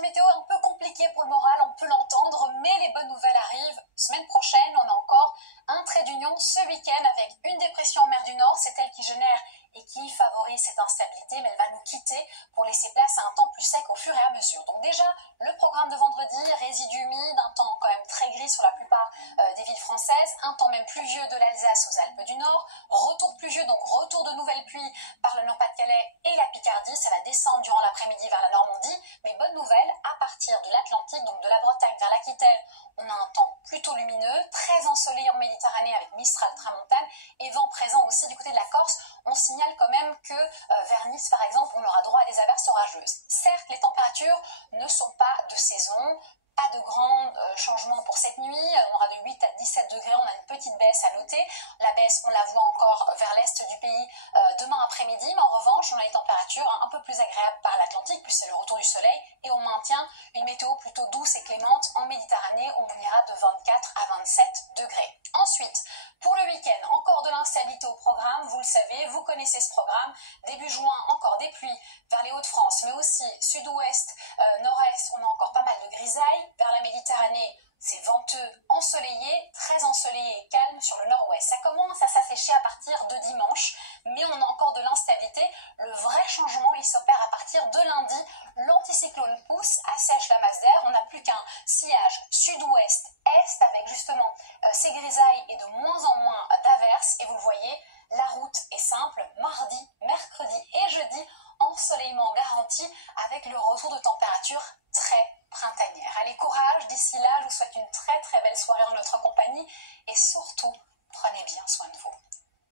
une météo un peu compliquée pour le moral, on peut l'entendre, mais les bonnes nouvelles arrivent. Semaine prochaine, on a encore un trait d'union ce week-end avec une dépression en mer du Nord. C'est elle qui génère et qui favorise cette instabilité, mais elle va nous quitter pour laisser place à un temps plus sec au fur et à mesure. Donc déjà, le programme de vendredi, résidus humides, un temps quand même très gris sur la plupart des villes françaises, un temps même pluvieux de l'Alsace aux Alpes du Nord, retour pluvieux, donc retour de nouvelles pluies par le Nord-Pas-de-Calais et la Picardie. Ça va descendre durant l'après-midi vers la Normandie, mais bonne nouvelle, à partir de l'Atlantique, donc de la Bretagne vers l'Aquitaine, on a un temps plutôt lumineux, très ensoleillé en Méditerranée avec Mistral, Tramontane et vent présent aussi du côté de la Corse. On signale quand même que vers Nice, par exemple, on aura droit à des averses orageuses. Certes, les températures ne sont pas de saison, pas de grands changements pour cette nuit. On aura de 8 à 17 degrés, on a une petite baisse à noter. La baisse, on la voit encore vers l'est du pays demain après-midi, mais en revanche, on a les températures un peu plus agréables par l'Atlantique, puisque c'est le retour du soleil, et on maintient une météo plutôt douce et clémente en Méditerranée, où on ira de 24 à 27 degrés. Ensuite, pour le week-end, encore de l'instabilité au programme, vous le savez, vous connaissez ce programme. Début juin, encore des pluies vers les Hauts-de-France, mais aussi sud-ouest, nord-est, on a encore pas mal de grisailles. Vers la Méditerranée, c'est venteux, ensoleillé, très ensoleillé et calme sur le nord-ouest. Ça commence à s'assécher à partir